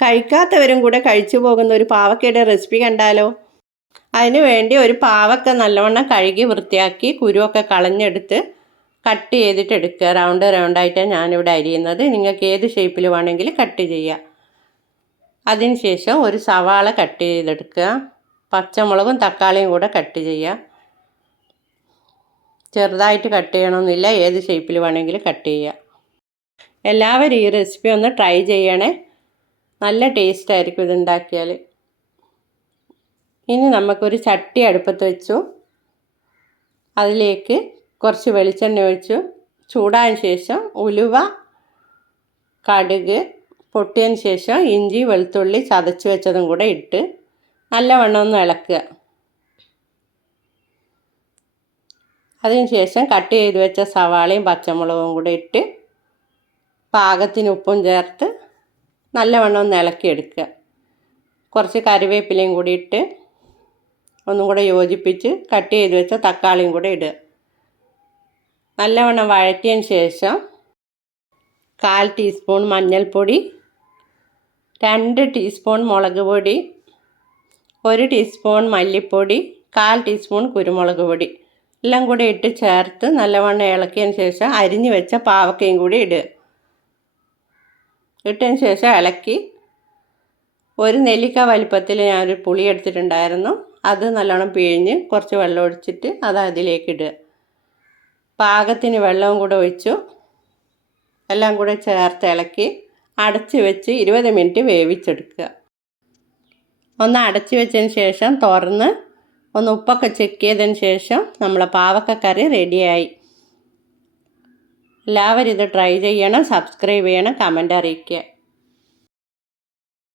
കഴിക്കാത്തവരും കൂടെ കഴിച്ചു പോകുന്ന ഒരു പാവക്കയുടെ റെസിപ്പി കണ്ടാലോ? അതിന് വേണ്ടി ഒരു പാവക്ക നല്ലവണ്ണം കഴുകി വൃത്തിയാക്കി കുരുവൊക്കെ കളഞ്ഞെടുത്ത് കട്ട് ചെയ്തിട്ട് എടുക്കുക. റൗണ്ട് റൗണ്ടായിട്ടാണ് ഞാനിവിടെ അരിയുന്നത്. നിങ്ങൾക്ക് ഏത് ഷേപ്പിൽ വേണമെങ്കിൽ കട്ട് ചെയ്യുക അതിനുശേഷം ഒരു സവാള കട്ട് ചെയ്തെടുക്കുക. പച്ചമുളകും തക്കാളിയും കൂടെ കട്ട് ചെയ്യുക ചെറുതായിട്ട് കട്ട് ചെയ്യണമെന്നില്ല. ഏത് ഷേപ്പിൽ വേണമെങ്കിലും കട്ട് ചെയ്യുക എല്ലാവരും ഈ റെസിപ്പി ഒന്ന് ട്രൈ ചെയ്യണേ. നല്ല ടേസ്റ്റ് ആയിരിക്കും ഇതുണ്ടാക്കിയാൽ ഇനി നമുക്കൊരു ചട്ടി അടുപ്പത്ത് വെച്ചു. അതിലേക്ക് കുറച്ച് വെളിച്ചെണ്ണ ഒഴിച്ചു. ചൂടായ ശേഷം ഉലുവ കടുക് പൊട്ടിയതിന് ശേഷം ഇഞ്ചി വെളുത്തുള്ളി ചതച്ച് വെച്ചതും കൂടെ ഇട്ട് നല്ലവണ്ണം ഒന്ന് ഇളക്കുക. അതിന് ശേഷം കട്ട് ചെയ്ത് വെച്ച സവാളയും പച്ചമുളകും കൂടെ ഇട്ട് പാകത്തിന് ഉപ്പും ചേർത്ത് നല്ലവണ്ണം ഒന്ന് ഇളക്കിയെടുക്കുക. കുറച്ച് കറിവേപ്പിലയും കൂടി ഇട്ട് ഒന്നും കൂടെ യോജിപ്പിച്ച് കട്ട് ചെയ്ത് വെച്ച തക്കാളിയും കൂടെ ഇടുക. നല്ലവണ്ണം വഴറ്റിയതിന് ശേഷം കാൽ ടീസ്പൂൺ മഞ്ഞൾപ്പൊടി രണ്ട് ടീസ്പൂൺ മുളക് പൊടി ഒരു ടീസ്പൂൺ മല്ലിപ്പൊടി കാൽ ടീസ്പൂൺ കുരുമുളക് പൊടി എല്ലാം കൂടെ ഇട്ട് ചേർത്ത് നല്ലവണ്ണം ഇളക്കിയതിന് ശേഷം അരിഞ്ഞു വെച്ച പാവക്കയും കൂടി ഇടുക. ഇട്ടതിന് ശേഷം ഇളക്കി ഒരു നെല്ലിക്ക വലിപ്പത്തിൽ ഞാനൊരു പുളി എടുത്തിട്ടുണ്ടായിരുന്നു. അത് നല്ലോണം പിഴിഞ്ഞ് കുറച്ച് വെള്ളം ഒഴിച്ചിട്ട് അത് അതിലേക്ക് ഇടുക. പാകത്തിന് വെള്ളവും കൂടെ ഒഴിച്ചു. എല്ലാം കൂടെ ചേർത്ത് ഇളക്കി അടച്ച് വെച്ച് ഇരുപത് മിനിറ്റ് വേവിച്ചെടുക്കുക. ഒന്ന് അടച്ച് വെച്ചതിന് ശേഷം തുറന്ന് ഒന്ന് ഉപ്പൊക്കെ ചെക്ക് ചെയ്തതിന് ശേഷം നമ്മളെ പാവക്കക്കറി റെഡിയായി എല്ലാവരും ഇത് ട്രൈ ചെയ്യണം സബ്സ്ക്രൈബ് ചെയ്യണം കമന്റ് അറിയിക്കുക.